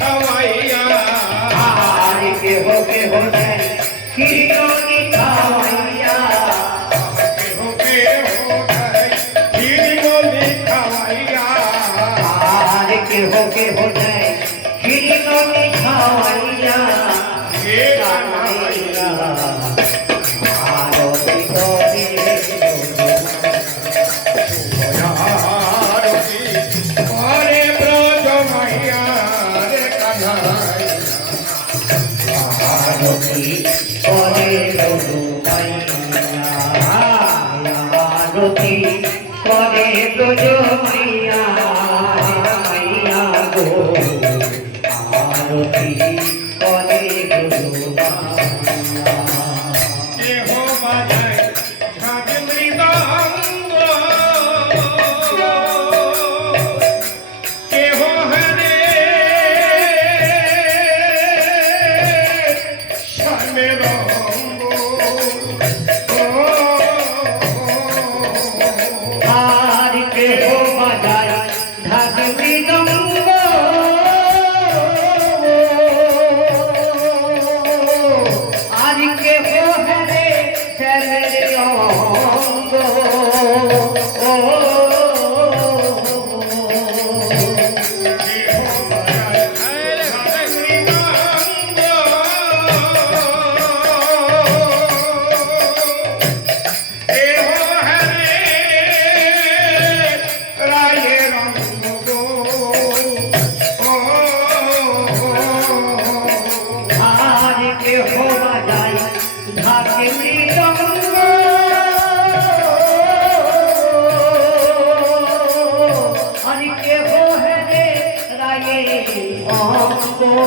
kawaiya aa ke ho ke ho ki প্রতি করে ব্রজ মাইয়া মাইয়া গো। আরতি করে ব্রজ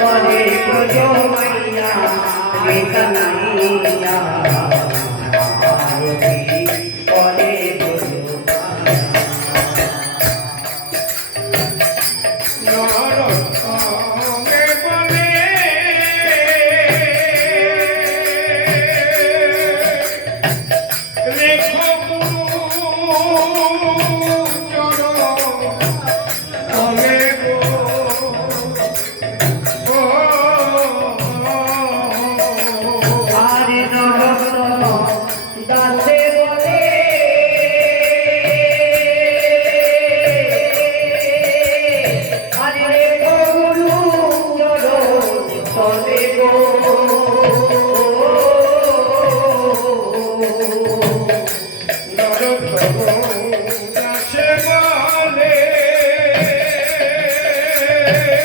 করে পুজো মাইয়া রে hey.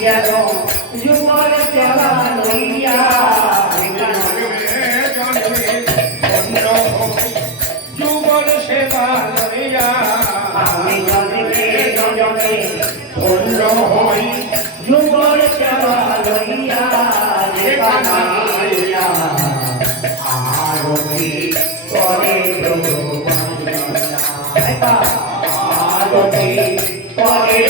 গেল যুগল চলা লইয়া যুগল সেবা লইয়া আমি জন্মে আরতি করে